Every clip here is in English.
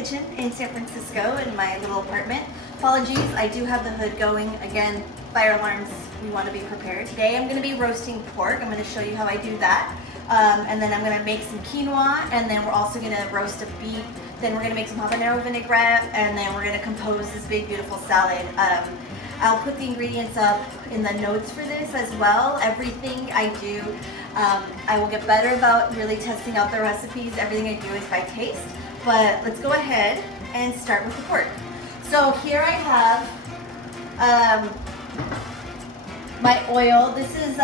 kitchen in San Francisco in my little apartment. Apologies, I do have the hood going. Again, fire alarms, we want to be prepared. Today I'm going to be roasting pork. I'm going to show you how I do that. And then I'm going to make some quinoa, and then we're also going to roast a beet. Then we're going to make some habanero vinaigrette, and then we're going to compose this big beautiful salad. I'll put the ingredients up in the notes for this as well. Everything I do, I will get better about really testing out the recipes. Everything I do is by taste. But let's go ahead and start with the pork. So here I have my oil. This is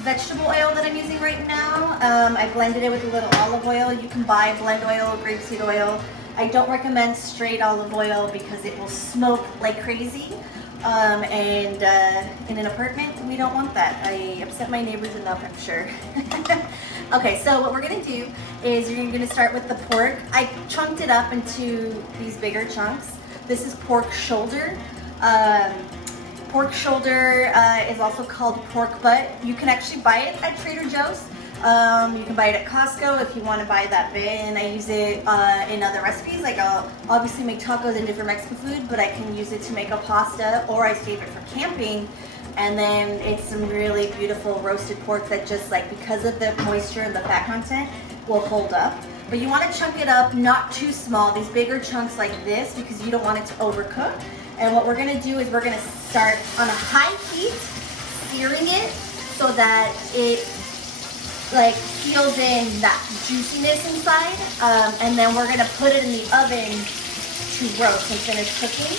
vegetable oil that I'm using right now. I blended it with a little olive oil. You can buy blend oil, grapeseed oil. I don't recommend straight olive oil because it will smoke like crazy. And in an apartment, we don't want that. I upset my neighbors enough, I'm sure. Okay, so what we're gonna do is you're gonna start with the pork. I chunked it up into these bigger chunks. This is pork shoulder. Pork shoulder is also called pork butt. You can actually buy it at Trader Joe's. You can buy it at Costco if you want to buy that bit, and I use it in other recipes. Like I'll obviously make tacos and different Mexican food, but I can use it to make a pasta, or I save it for camping. And then it's some really beautiful roasted pork that just like, because of the moisture and the fat content, will hold up. But you want to chunk it up, not too small, these bigger chunks like this, because you don't want it to overcook. And what we're gonna do is we're gonna start on a high heat, searing it so that it like seals in that juiciness inside. And then we're gonna put it in the oven to roast and finish cooking.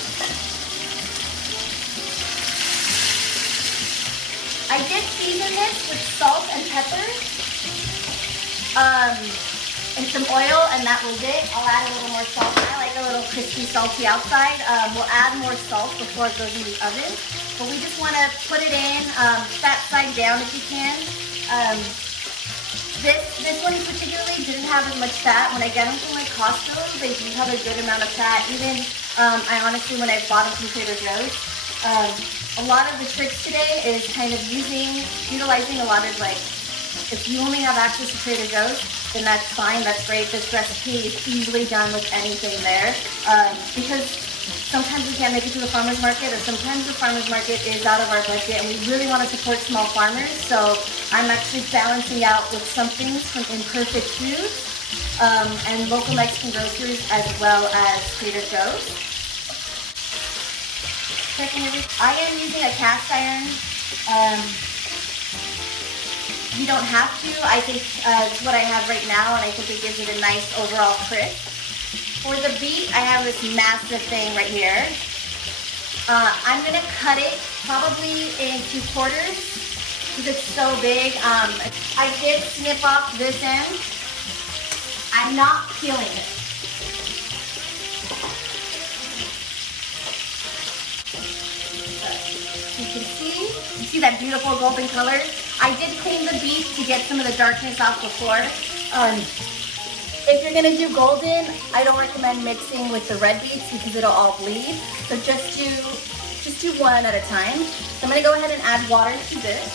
I did season this with salt and pepper and some oil, and that was it. I'll add a little more salt. I like a little crispy, salty outside. We'll add more salt before it goes in the oven. But we just want to put it in fat side down if you can. This one particularly didn't have as much fat. When I get them from like Costco, they do have a good amount of fat. Even I honestly, when I bought them from Trader Joe's, a lot of the tricks today is kind of utilizing a lot of like, if you only have access to Trader Joe's, then that's fine, that's great. This recipe is easily done with anything there. Because sometimes we can't make it to the farmer's market, or sometimes the farmer's market is out of our budget, and we really want to support small farmers. So I'm actually balancing out with some things from Imperfect Foods and local Mexican grocers, as well as Trader Joe's. I am using a cast iron. You don't have to. I think it's what I have right now, and I think it gives it a nice overall crisp. For the beet, I have this massive thing right here. I'm gonna cut it probably in 2/4 because it's so big. I did snip off this end. I'm not peeling it. You see that beautiful golden color? I did clean the beet to get some of the darkness off before. If you're gonna do golden, I don't recommend mixing with the red beets because it'll all bleed. So just do one at a time. So I'm gonna go ahead and add water to this.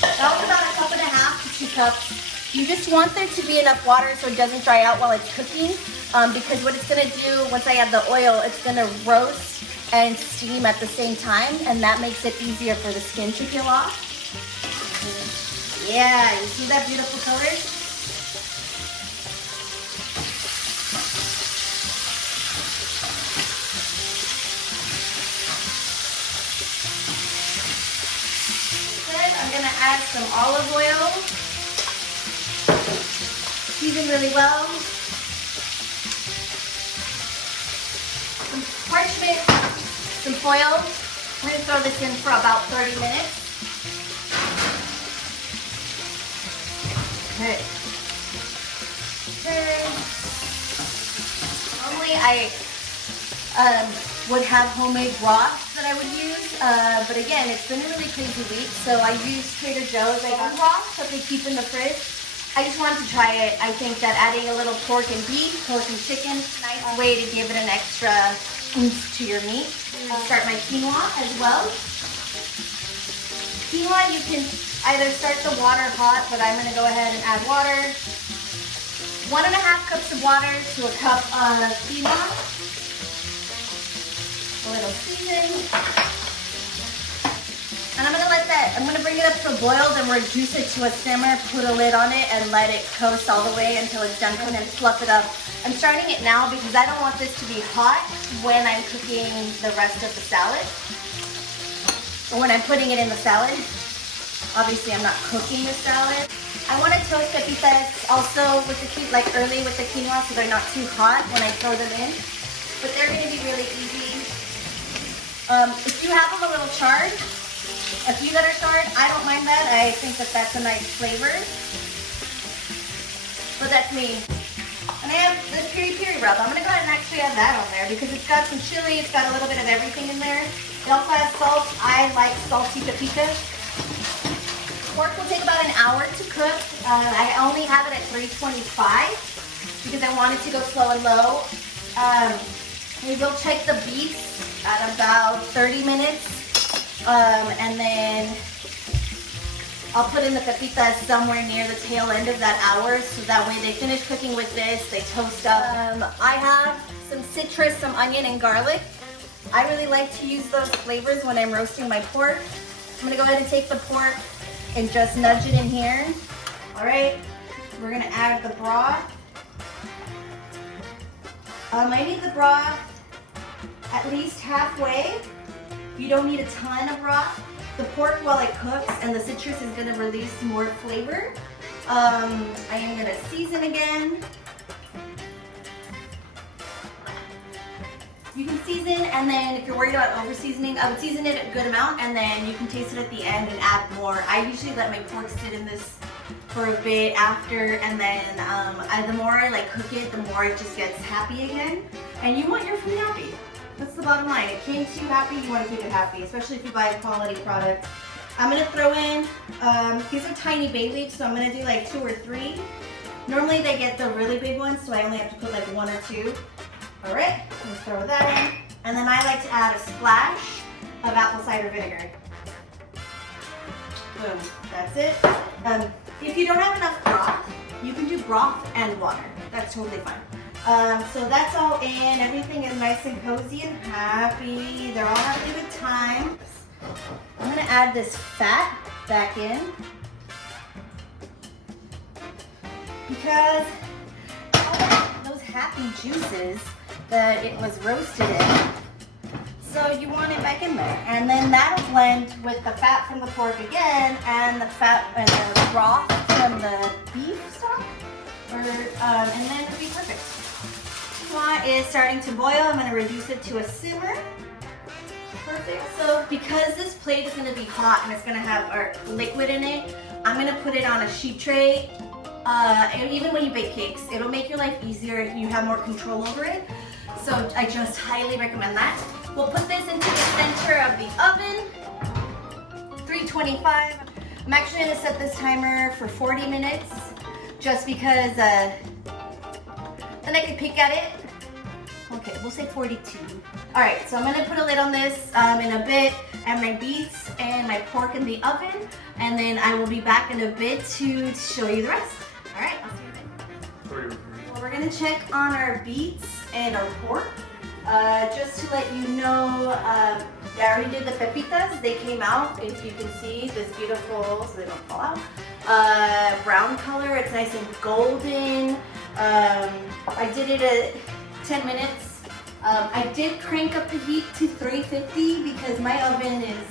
That was about 1.5 to 2 cups. You just want there to be enough water so it doesn't dry out while it's cooking. Because what it's gonna do, once I add the oil, it's gonna roast and steam at the same time, and that makes it easier for the skin to peel off. Yeah, you see that beautiful color? Good, I'm gonna add some olive oil. Season really well. Some parchment, some foil. We're gonna throw this in for about 30 minutes. Okay. Normally I would have homemade broth that I would use, but again, it's been a really crazy week, so I use Trader Joe's broth that they keep in the fridge. I just wanted to try it. I think that adding a little pork and beef, pork and chicken, nice way to give it an extra oomph to your meat. I'll start my quinoa as well. Quinoa, you can either start the water hot, but I'm gonna go ahead and add water. 1.5 cups of water to a cup of quinoa. A little season. And I'm gonna bring it up to a boil, then reduce it to a simmer, put a lid on it, and let it coast all the way until it's done, and then fluff it up. I'm starting it now because I don't want this to be hot when I'm cooking the rest of the salad. Or when I'm putting it in the salad. Obviously, I'm not cooking the salad. I want to toast pepitas also with the early with the quinoa so they're not too hot when I throw them in. But they're going to be really easy. If you have them a little charred, a few that are charred, I don't mind that. I think that that's a nice flavor. But that's me. And I have this piri-piri rub. I'm going to go ahead and actually add that on there because it's got some chili, it's got a little bit of everything in there. It also has salt. I like salty pepitas. Pork will take about an hour to cook. I only have it at 325 because I want it to go slow and low. We will check the beef at about 30 minutes. And then I'll put in the pepitas somewhere near the tail end of that hour so that way they finish cooking with this, they toast up. I have some citrus, some onion, and garlic. I really like to use those flavors when I'm roasting my pork. I'm gonna go ahead and take the pork and just nudge it in here. All right, we're gonna add the broth. I need the broth at least halfway. You don't need a ton of broth. The pork while it cooks and the citrus is gonna release more flavor. I am gonna season again. You can season, and then if you're worried about over seasoning, I would season it a good amount and then you can taste it at the end and add more. I usually let my pork sit in this for a bit after, and then the more I cook it, the more it just gets happy again. And you want your food happy. That's the bottom line. It came too happy, you want to keep it happy, especially if you buy a quality product. I'm going to throw in, these are tiny bay leaves, so I'm going to do 2 or 3. Normally they get the really big ones, so I only have to put 1 or 2. All right, let's throw that in. And then I like to add a splash of apple cider vinegar. Boom, that's it. If you don't have enough broth, you can do broth and water. That's totally fine. So that's all in. Everything is nice and cozy and happy. They're all having a good time. I'm gonna add this fat back in because those happy juices that it was roasted in. So you want it back in there. And then that'll blend with the fat from the pork again and the fat and the broth from the beef stock. And then it'll be perfect. Quinoa is starting to boil. I'm going to reduce it to a simmer. Perfect. So because this plate is going to be hot and it's going to have our liquid in it, I'm going to put it on a sheet tray. And even when you bake cakes, it'll make your life easier if you have more control over it. So I just highly recommend that. We'll put this into the center of the oven, 325. I'm actually going to set this timer for 40 minutes just because then I can peek at it. Okay, we'll say 42. All right, so I'm going to put a lid on this in a bit, and my beets and my pork in the oven, and then I will be back in a bit to show you the rest. All right, I'll see you in a bit. Well, we're going to check on our beets and our pork. Just to let you know, I already did the pepitas. They came out, if you can see, this beautiful, so they don't fall out, brown color. It's nice and golden. I did it at 10 minutes. I did crank up the heat to 350 because my oven is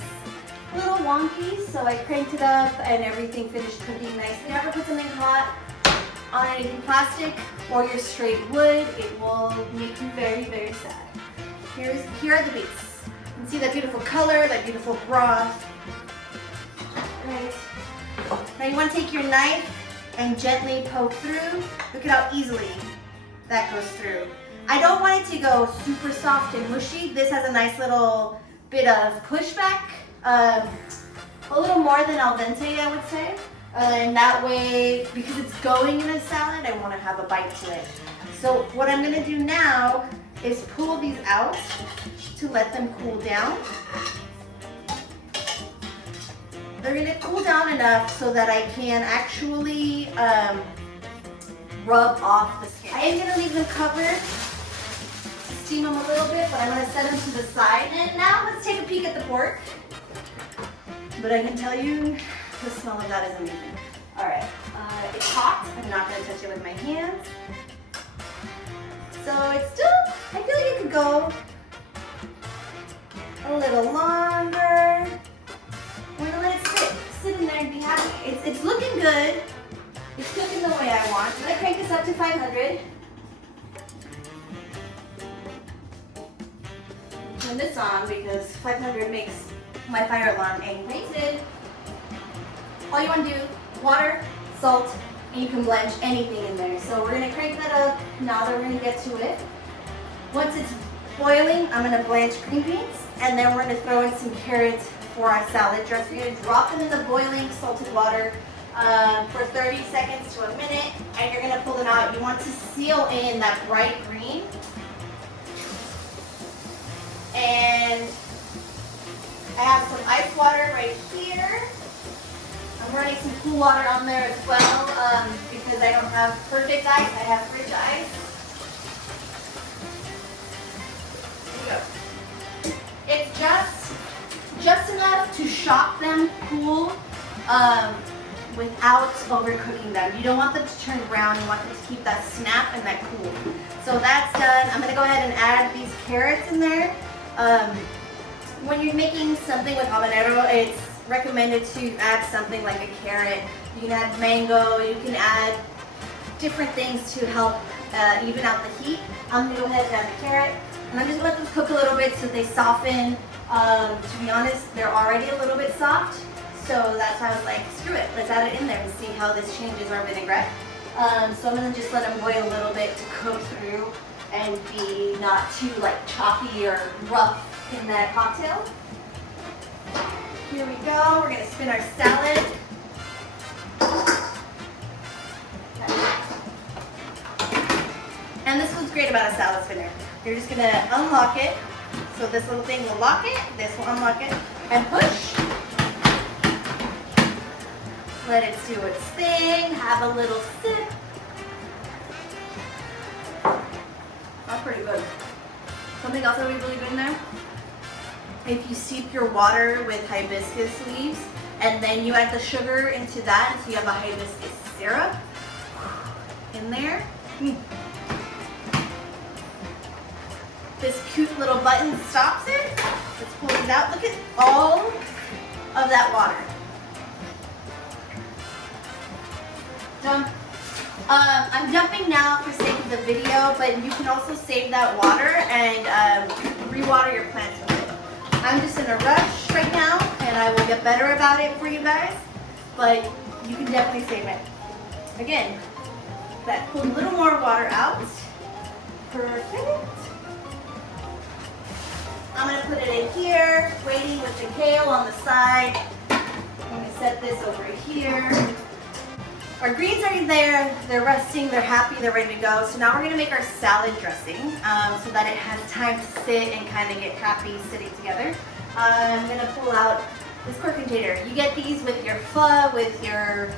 a little wonky, so I cranked it up and everything finished cooking nicely. Never put something hot on anything plastic or your straight wood. It will make you very, very sad. Here are the beets. You can see that beautiful color, that beautiful broth. Right. Now you want to take your knife and gently poke through. Look at how easily that goes through. I don't want it to go super soft and mushy. This has a nice little bit of pushback. A little more than al dente, I would say. And that way, because it's going in a salad, I want to have a bite to it. So what I'm going to do now is pull these out to let them cool down. They're gonna cool down enough so that I can actually rub off the skin. I am gonna leave them covered to steam them a little bit, but I'm gonna set them to the side. And now let's take a peek at the pork. But I can tell you, the smell of that is amazing. All right, it's hot. I'm not gonna touch it with my hands. So it's still, I feel like it could go a little longer. We're gonna let it sit in there and be happy. It's looking good. It's cooking the way I want. I'm gonna crank this up to 500. Turn this on because 500 makes my fire alarm activated. All you want to do, water, salt, and you can blanch anything in there. So we're gonna crank that up now that we're gonna get to it. Once it's boiling, I'm gonna blanch green beans, and then we're gonna throw in some carrots for our salad dressing. You're gonna drop them in the boiling salted water for 30 seconds to a minute, and you're gonna pull them out. You want to seal in that bright green. And I have some ice water right here. I'm running some cool water on there as well because I don't have perfect ice, I have fridge ice. Here we go. It's just enough to shock them cool without overcooking them. You don't want them to turn brown, you want them to keep that snap and that cool. So that's done. I'm gonna go ahead and add these carrots in there. When you're making something with habanero, it's recommended to add something like a carrot. You can add mango, you can add different things to help even out the heat. I'm gonna go ahead and add the carrot, and I'm just gonna let them cook a little bit so they soften. To be honest, they're already a little bit soft, so that's why I was like, screw it, let's add it in there and see how this changes our vinaigrette. So I'm gonna just let them boil a little bit to cook through and be not too like choppy or rough in that cocktail. Here we go, we're gonna spin our salad. And this is what's great about a salad spinner. You're just gonna unlock it. So this little thing will lock it, this will unlock it, and push. Let it do its thing, have a little sip. That's pretty good. Something else that would be really good in there, if you steep your water with hibiscus leaves and then you add the sugar into that, so you have a hibiscus syrup in there. This cute little button stops it. Let's pull it out. Look at all of that water. Done. I'm dumping now for sake of the video, but you can also save that water and re-water your plants with it. I'm just in a rush right now, and I will get better about it for you guys, but you can definitely save it. Again, that pulled a little more water out. Perfect. I'm gonna put it in here, waiting with the kale on the side. I'm gonna set this over here. Our greens are there, they're resting, they're happy, they're ready to go. So now we're gonna make our salad dressing so that it has time to sit and kind of get happy sitting together. I'm gonna pull out this quart container. You get these with your pho, with your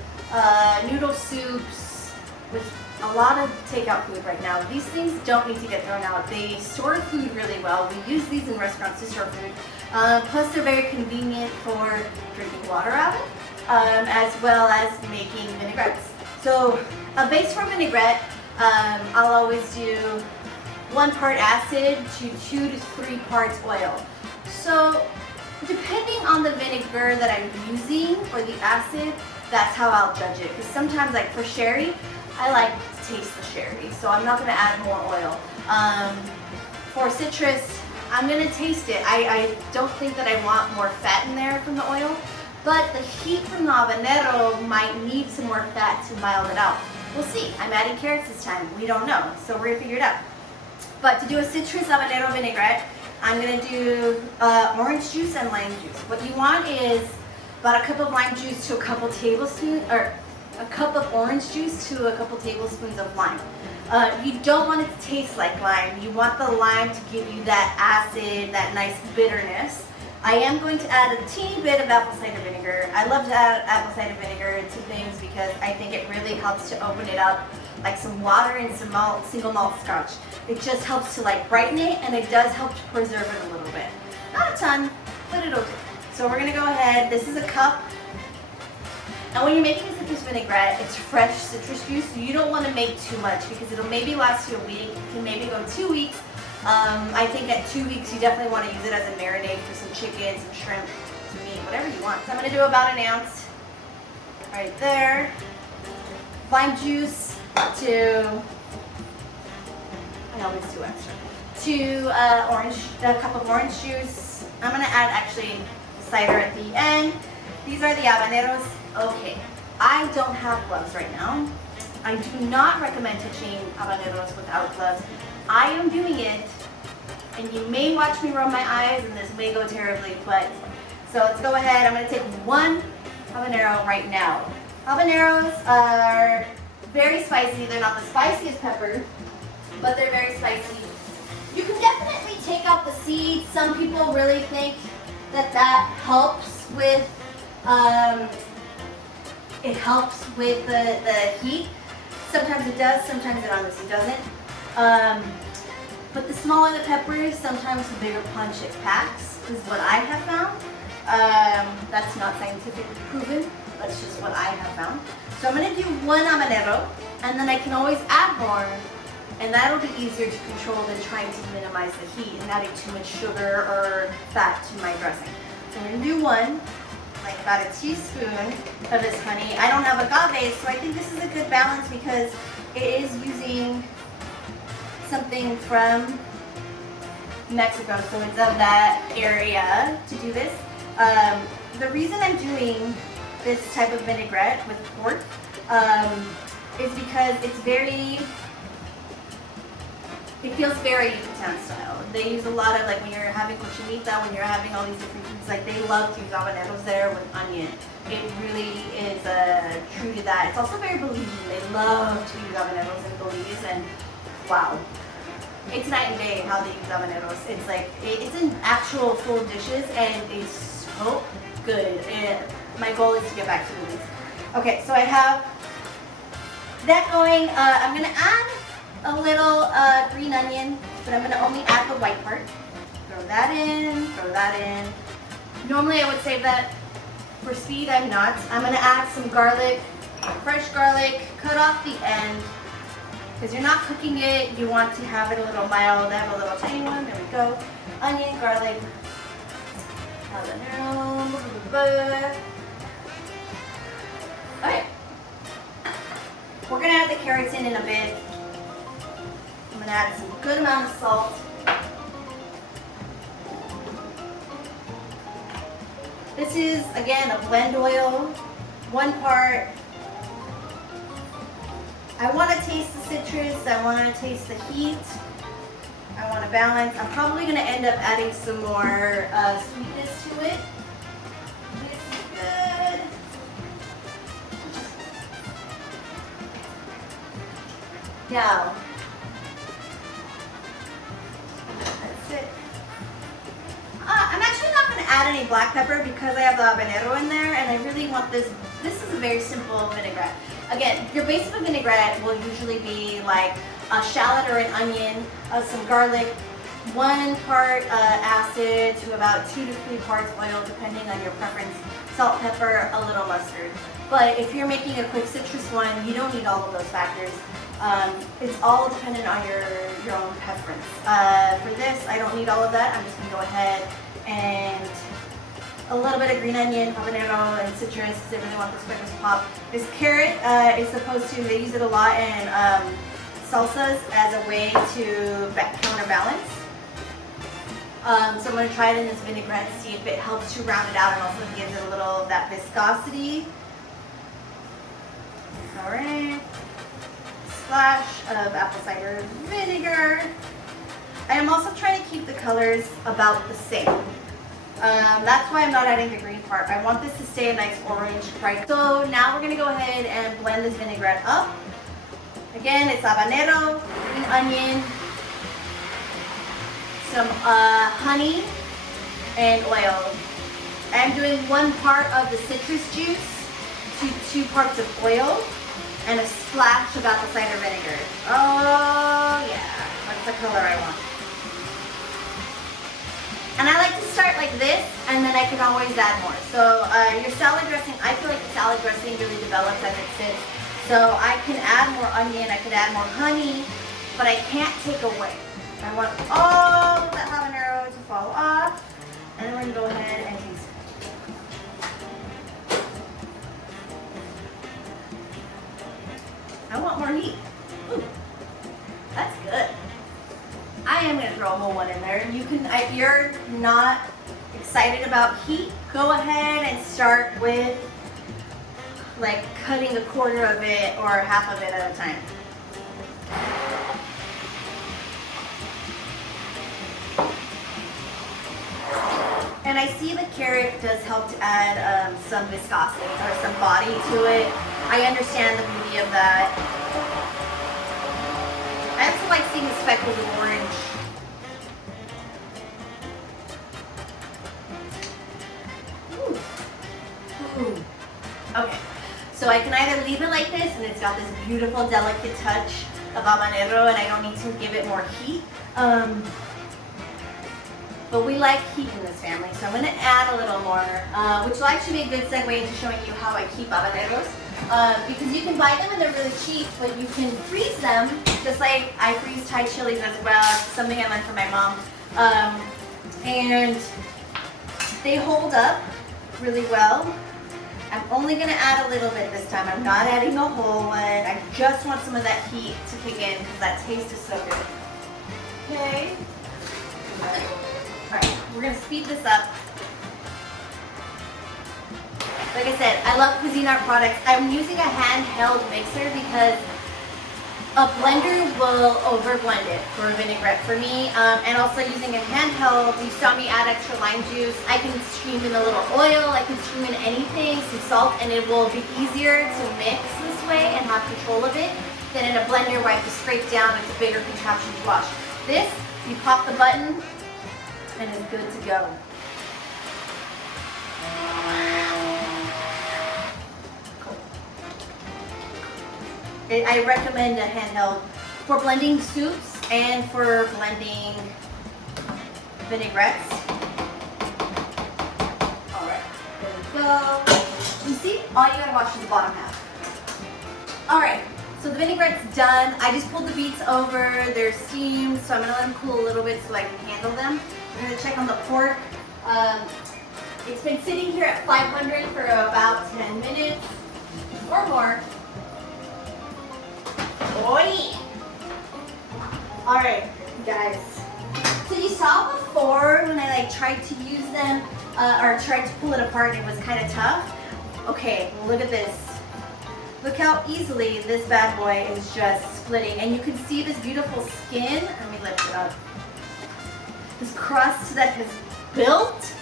noodle soups, with a lot of takeout food right now. These things don't need to get thrown out. They store food really well. We use these in restaurants to store food. Plus they're very convenient for drinking water out of, as well as making vinaigrettes. So a base for vinaigrette, I'll always do 1 part acid to 2 to 3 parts oil. So depending on the vinegar that I'm using or the acid, that's how I'll judge it. Because sometimes, like for sherry, I like to taste the sherry, so I'm not going to add more oil. For citrus, I'm going to taste it. I don't think that I want more fat in there from the oil, but the heat from the habanero might need some more fat to mild it out. We'll see. I'm adding carrots this time. We don't know, so we're going to figure it out. But to do a citrus habanero vinaigrette, I'm going to do orange juice and lime juice. What you want is about a cup of lime juice to a couple tablespoons, or a cup of orange juice to a couple tablespoons of lime. You don't want it to taste like lime. You want the lime to give you that acid, that nice bitterness. I am going to add a teeny bit of apple cider vinegar. I love to add apple cider vinegar to things because I think it really helps to open it up, like some water and some single malt scotch. It just helps to like brighten it, and it does help to preserve it a little bit. Not a ton, but it'll do. So we're gonna go ahead, this is a cup. And when you're making a citrus vinaigrette, it's fresh citrus juice, so you don't wanna make too much because it'll maybe last you a week. It can maybe go 2 weeks. I think at 2 weeks, you definitely want to use it as a marinade for some chicken, some shrimp, some meat, whatever you want. So I'm going to do about an ounce right there. Lime juice to, I always do extra, a cup of orange juice. I'm going to add actually cider at the end. These are the habaneros. Okay, I don't have gloves right now. I do not recommend touching habaneros without gloves. I am doing it, and you may watch me roll my eyes, and this may go terribly, but so let's go ahead. I'm going to take one habanero right now. Habaneros are very spicy. They're not the spiciest pepper, but they're very spicy. You can definitely take out the seeds. Some people really think that helps with the heat. Sometimes it does, sometimes it honestly doesn't. But the smaller the peppers, sometimes the bigger punch it packs, is what I have found. That's not scientifically proven, that's just what I have found. So I'm going to do one habanero, and then I can always add more, and that'll be easier to control than trying to minimize the heat and adding too much sugar or fat to my dressing. So I'm going to do one, like about a teaspoon of this honey. I don't have agave, so I think this is a good balance because it is using something from Mexico, so it's of that area to do this. The reason I'm doing this type of vinaigrette with pork is because it feels very Yucatan style. They use a lot of, like when you're having cochinita, when you're having all these different foods, like they love to use habaneros there with onion. It really is true to that. It's also very Belizean. They love to use habaneros in Belize, and wow. It's night and day how they use habaneros. It's like, it's in actual full dishes, and it's so good. And my goal is to get back to Belize. Okay, so I have that going. I'm gonna add a little green onion, but I'm gonna only add the white part. Throw that in. Normally I would save that for speed, I'm not. I'm gonna add some garlic, fresh garlic, cut off the end. Because you're not cooking it, you want to have it a little mild. I have a little tiny one, there we go. Onion, garlic, habanero. Okay. We're gonna add the carrots in a bit. I'm gonna add some good amount of salt. This is, again, a blend oil. 1 part. I want to taste the citrus, I want to taste the heat, I want to balance. I'm probably going to end up adding some more sweetness to it. This is good. Now, that's it. I'm actually not going to add any black pepper because I have the habanero in there, and I really want this. This is a very simple vinaigrette. Again, your base of a vinaigrette will usually be like a shallot or an onion, some garlic, 1 part acid to about 2 to 3 parts oil, depending on your preference, salt, pepper, a little mustard. But if you're making a quick citrus one, you don't need all of those factors. It's all dependent on your own preference. For this, I don't need all of that. I'm just going to go ahead and a little bit of green onion, habanero, and citrus because I really want this quick as pop. This carrot is supposed to, they use it a lot in salsas as a way to counterbalance. So I'm going to try it in this vinaigrette to see if it helps to round it out and also gives it a little of that viscosity. Alright. Splash of apple cider vinegar. I am also trying to keep the colors about the same. That's why I'm not adding the green part. I want this to stay a nice orange, bright. So now we're going to go ahead and blend this vinaigrette up. Again, it's habanero, green onion, some honey, and oil. I'm doing 1 part of the citrus juice to 2 parts of oil and a splash of apple cider vinegar. Oh yeah, that's the color I want. And I like to start like this, and then I can always add more. So your salad dressing, I feel like the salad dressing really develops as it sits. So I can add more onion, I could add more honey, but I can't take away. I want all of that habanero to fall off, and then we're gonna go ahead and taste it. I want more heat. Ooh, that's good. I am gonna throw a whole one in there. You can, if you're not excited about heat, go ahead and start with like cutting 1/4 of it or half of it at a time. And I see the carrot does help to add some viscosity or some body to it. I understand the beauty of that. I also like seeing the speckles of orange. Ooh. Ooh. Okay, so I can either leave it like this and it's got this beautiful delicate touch of habanero and I don't need to give it more heat. But we like heat in this family, so I'm going to add a little more, which will actually be a good segue into showing you how I keep habaneros. Because you can buy them and they're really cheap, but you can freeze them, just like I freeze Thai chilies as well. It's something I learned from my mom. And they hold up really well. I'm only going to add a little bit this time. I'm not adding a whole one. I just want some of that heat to kick in because that taste is so good. Okay. Alright, we're going to speed this up. Like I said, I love Cuisinart products. I'm using a handheld mixer because a blender will over-blend it for a vinaigrette for me. And also using a handheld, you saw me add extra lime juice. I can stream in a little oil, I can stream in anything, some salt, and it will be easier to mix this way and have control of it than in a blender where I have to scrape down. It's a bigger contraption to wash. This, you pop the button, and it's good to go. Cool. I recommend a handheld for blending soups and for blending vinaigrettes. All right, there we go. You see, all you gotta wash is the bottom half. All right. So the vinaigrette's done. I just pulled the beets over. They're steamed, so I'm gonna let them cool a little bit so I can handle them. I'm gonna check on the pork. It's been sitting here at 500 for about 10 minutes or more. Oh yeah! All right, guys. So you saw before when I tried to use them or tried to pull it apart, it was kind of tough. Okay, look at this. Look how easily this bad boy is just splitting. And you can see this beautiful skin. Let me lift it up. This crust that has built.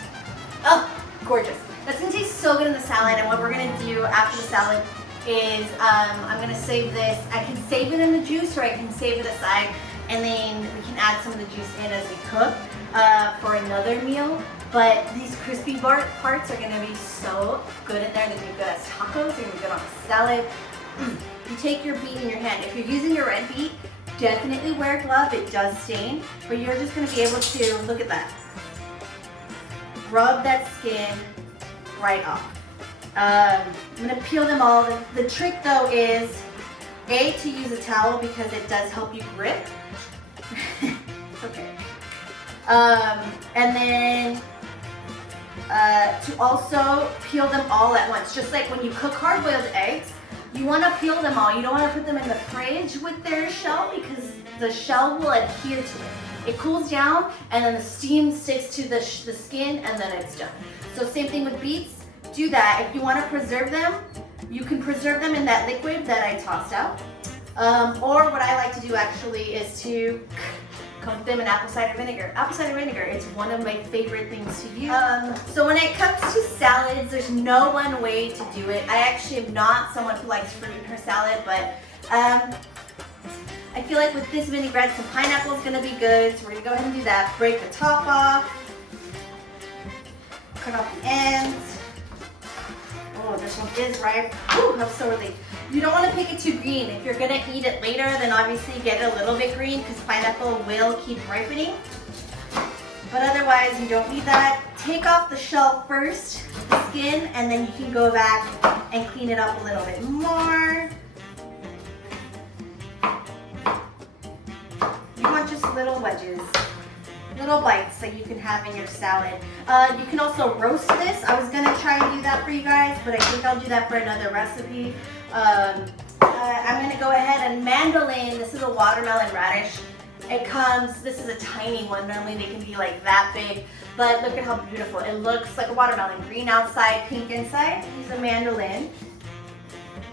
Oh, gorgeous. That's gonna taste so good in the salad. And what we're gonna do after the salad is I'm gonna save this. I can save it in the juice or I can save it aside. And then we can add some of the juice in as we cook for another meal. But these crispy parts are gonna be so good in there. They're gonna be good as tacos, they're gonna be good on a salad. You take your beet in your hand. If you're using your red beet, definitely wear a glove, it does stain. But you're just gonna be able to, look at that. Rub that skin right off. I'm gonna peel them all. The trick though is, A, to use a towel because it does help you grip. Okay. And then to also peel them all at once. Just like when you cook hard-boiled eggs, you want to peel them all. You don't want to put them in the fridge with their shell because the shell will adhere to it. It cools down and then the steam sticks to the skin and then it's done. So same thing with beets. Do that. If you want to preserve them, you can preserve them in that liquid that I tossed out. Or what I like to do actually is to coat them in apple cider vinegar. Apple cider vinegar, it's one of my favorite things to use. So when it comes to salads, there's no one way to do it. I actually am not someone who likes fruit in her salad, but I feel like with this vinaigrette, some pineapple is gonna be good. So we're gonna go ahead and do that. Break the top off. Cut off the ends. Oh, this one is ripe. Ooh, I'm so relieved. You don't want to pick it too green. If you're gonna eat it later, then obviously get it a little bit green because pineapple will keep ripening. But otherwise, you don't need that. Take off the shell first, the skin, and then you can go back and clean it up a little bit more. You want just little wedges, little bites that you can have in your salad. You can also roast this. I was gonna try and do that for you guys, but I think I'll do that for another recipe. I'm gonna go ahead and mandolin. This is a watermelon radish. It comes, this is a tiny one. Normally they can be like that big, but look at how beautiful. It looks like a watermelon. Green outside, pink inside. Use a mandolin.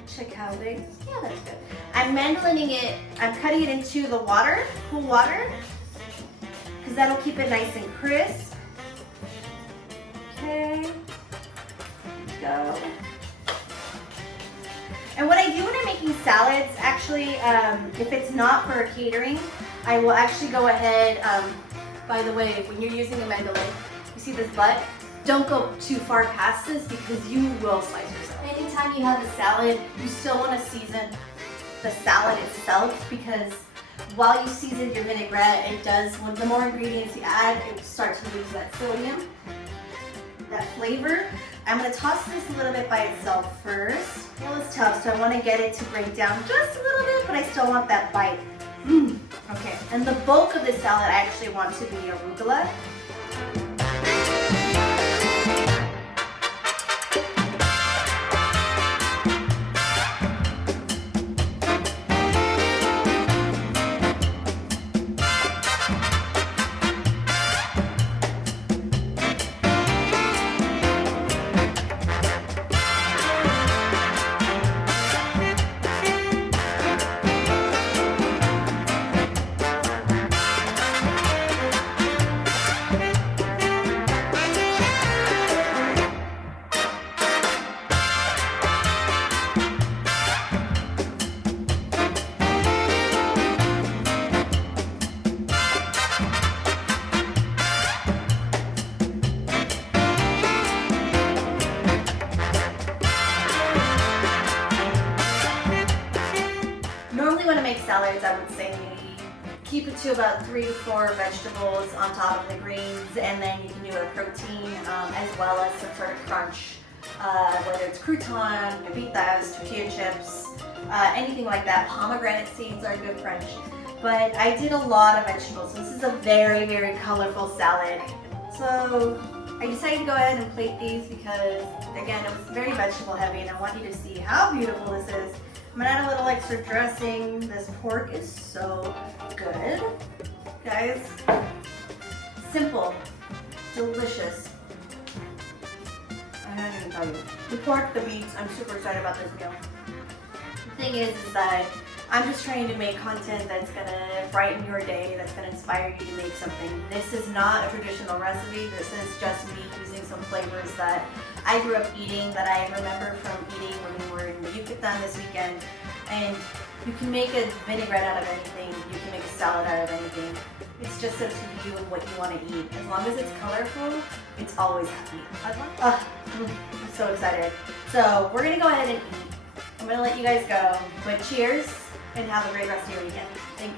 Check how big. Yeah, that's good. I'm mandolining it, I'm cutting it into the water, cool water, because that'll keep it nice and crisp. Okay, go. And what I do when I'm making salads, actually, if it's not for catering, I will actually go ahead, by the way, when you're using a mandolin, you see this butt? Don't go too far past this because you will slice yourself. Anytime you have a salad, you still want to season the salad itself because while you season your vinaigrette, it does, when the more ingredients you add, it starts to lose that sodium, that flavor. I'm going to toss this a little bit by itself first. Well, it's tough, so I want to get it to break down just a little bit, but I still want that bite. Okay, and the bulk of this salad I actually want to be arugula. Salads, I would say maybe keep it to about 3 to 4 vegetables on top of the greens, and then you can do a protein as well as some sort of crunch, whether it's crouton, pepitas, tortilla chips, anything like that. Pomegranate seeds are a good crunch. But I did a lot of vegetables. This is a very, very colorful salad. So I decided to go ahead and plate these because, again, it was very vegetable heavy, and I want you to see how beautiful this is. I'm gonna add a little extra dressing. This pork is so good. Guys, simple, delicious. I can't even tell you. The pork, the beets, I'm super excited about this meal. The thing is that I'm just trying to make content that's gonna brighten your day, that's gonna inspire you to make something. This is not a traditional recipe. This is just me using some flavors that I grew up eating, that I remember from eating when we were in Yucatan this weekend. And you can make a vinaigrette out of anything. You can make a salad out of anything. It's just up to you and what you want to eat. As long as it's colorful, it's always happy. I'm so excited. So we're gonna go ahead and eat. I'm gonna let you guys go, but cheers and have a great rest of your weekend. Thanks.